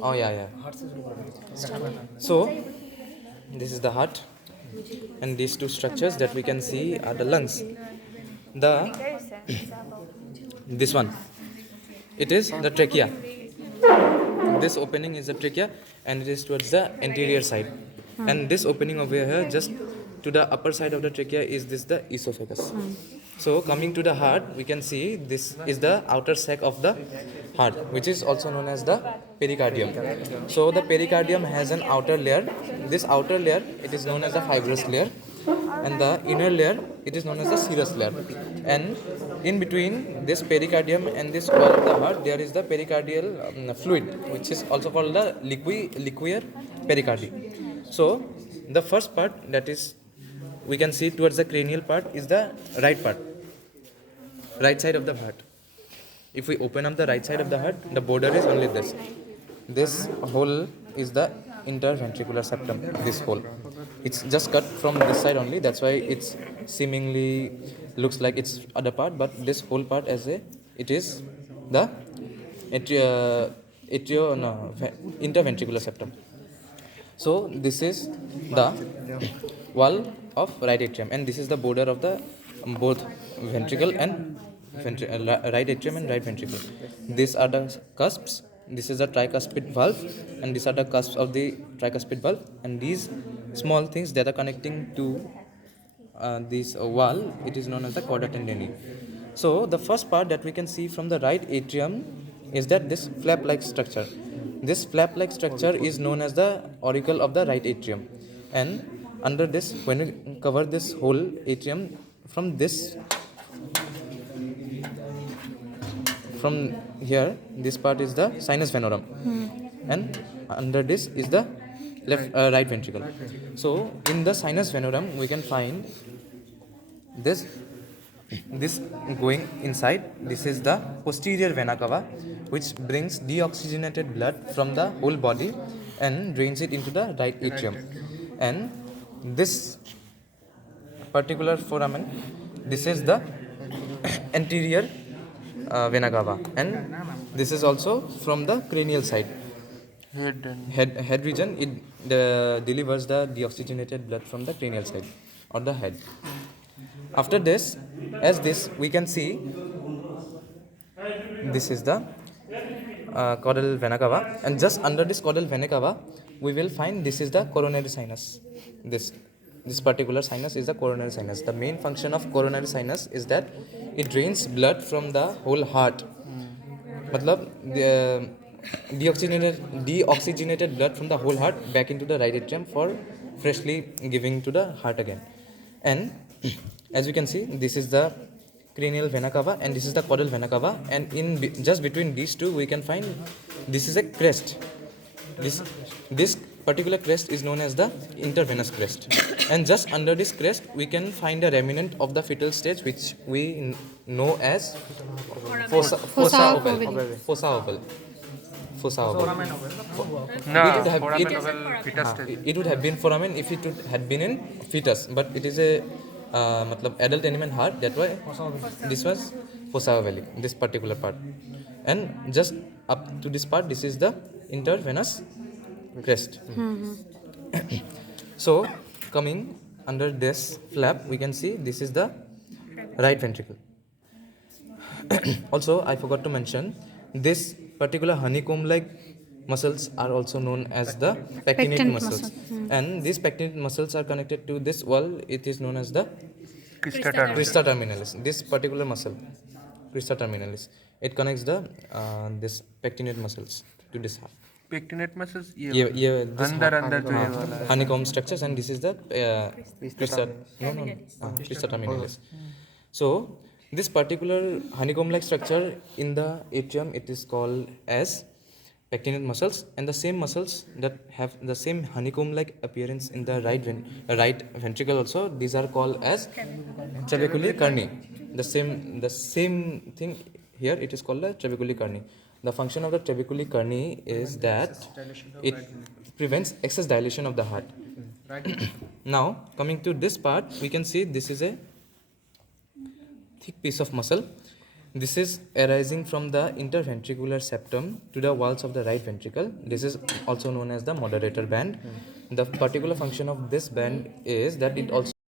Oh yeah. So this is the heart, and these two structures that we can see are the lungs. The this one, it is the trachea. This opening is the trachea, and it is towards the anterior side. And this opening over here, just to the upper side of the trachea, is this the esophagus. So coming to the heart, we can see this is the outer sac of the heart, which is also known as the pericardium. So the pericardium has an outer layer. This outer layer, it is known as the fibrous layer, and the inner layer, it is known as the serous layer. And in between this pericardium and this wall of the heart, there is the pericardial fluid, which is also called the liquor pericardi. So the first part, that is we can see towards the cranial part, is the right part, right side of the heart. If we open up the right side of the heart, the border is only this. This hole is the interventricular septum. This hole, it's just cut from this side only. That's why it's seemingly looks like it's other part. But this whole part, it is the interventricular septum. So this is the wall of right atrium, and this is the border of the both ventricle and right atrium and right ventricle. These are the cusps. This is the tricuspid valve, and these are the cusps of the tricuspid valve. And these small things that are connecting to this wall, it is known as the chorda tendineae. So the first part that we can see from the right atrium is that this flap-like structure. This flap-like structure is known as the auricle of the right atrium. And under this, when we cover this whole atrium, from here, this part is the sinus venorum, and under this is the right ventricle. So in the sinus venorum, we can find this going inside. This is the posterior vena cava, which brings deoxygenated blood from the whole body and drains it into the right atrium. And this particular foramen, this is the anterior vena cava, and this is also from the cranial side. Head region, it delivers the deoxygenated blood from the cranial side or the head. After this, we can see, this is the caudal vena cava, and just under this caudal vena cava, we will find this is the coronary sinus. This particular sinus is the coronary sinus. The main function of coronary sinus is that it drains blood from the whole heart. Matlab, the deoxygenated blood from the whole heart back into the right atrium for freshly giving to the heart again. And as you can see, this is the cranial vena cava, and this is the caudal vena cava, and just between these two, we can find this is a crest. This particular crest is known as the intervenous crest, and just under this crest, we can find a remnant of the fetal stage, which we know as fossa ovale. It would have been foramen if it had been in fetus, but it is a adult animal heart. That's why this was fossa ovale, this particular part. And just up to this part, this is the intervenous crest. So coming under this flap, we can see this is the right ventricle. Also, I forgot to mention, this particular honeycomb-like muscles are also known as the pectinate muscles. And these pectinate muscles are connected to this wall. It is known as the crista terminalis. This particular muscle, crista terminalis, it connects the this pectinate muscles to this heart. Pectinate muscles, honeycomb structures, and this is the crista terminalis. So this particular honeycomb-like structure in the atrium, it is called as pectinate muscles, and the same muscles that have the same honeycomb-like appearance in the right ventricle also, these are called as trabeculae carni. The same thing here, it is called the trabeculae carni. The function of the trabeculae carni is that it prevents excess dilation of the heart. Now, coming to this part, we can see this is a thick piece of muscle, This is arising from the interventricular septum to the walls of the right ventricle. This is also known as the moderator band. The particular function of this band is that it also